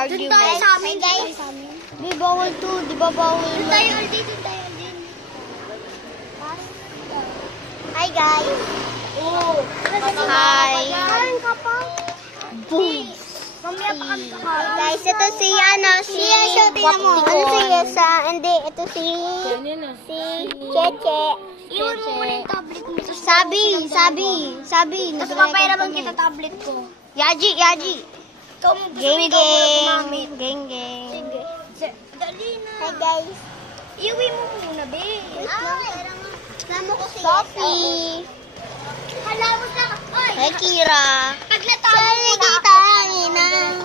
argument. Doon tayo sa amin, guys. Di bawal to, di ba bawal? Doon tayo ulit, doon tayo ulit. Hi, guys. Oh. Hi. Kain ka pa. Boom. Mamaya pa kami kakain. Guys, ito si, si ano si Yesa, hindi, ito si Cheche. Iwan mo muna yung tablet mo. Sabi. Tapos papayaraman kita tablet ko. Yaji. Ikaw mo gusto Geng, ikaw muna gumamit. geng. Sige. Dali na. Hi, guys. Iuwi mo muna, be. Namo ko si Sophie. Hala mo sa... Oy! Hey, Kira. Paglatawag mo na ako.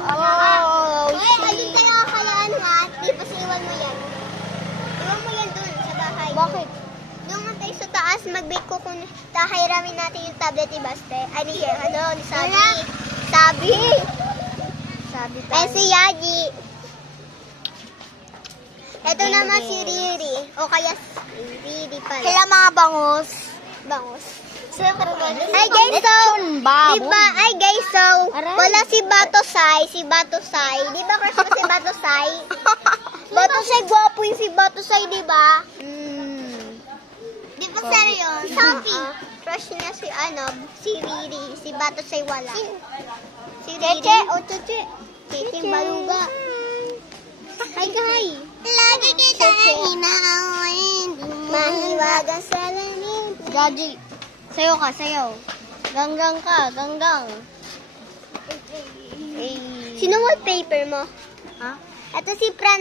Oh, Oy, alin tayo kakayaan ha. Di ba iwan mo yan? Iwan mo yan dun sa bahay. Bakit? Doon nga tayo sa taas, mag-bake ko kung tahiramin natin yung tablet ni Baste. Ay, ni Sabi. Sabi Ay, si Yaji. Ito naman si Riri. O kaya si Riri pala. Kaya mga bangus. Bangus. Ay, guys, so, Diba, ay guys, so, Aray. wala si Batosay. Di ba crush mo si Batosay? Batosay, gwapo yung si Batosay, di ba? Di ba seryo? Sophie. Crush niya si Riri. Si Batosay wala. Si Riri. Cheche. Cheche Baluga. Hi. Lagi kita hinaawin. Mahiwagan sa langit. Gaji. Sayo ka, sayo. Ganggang ka, ganggang. Sino wallpaper mo? Ha? Ito si Fran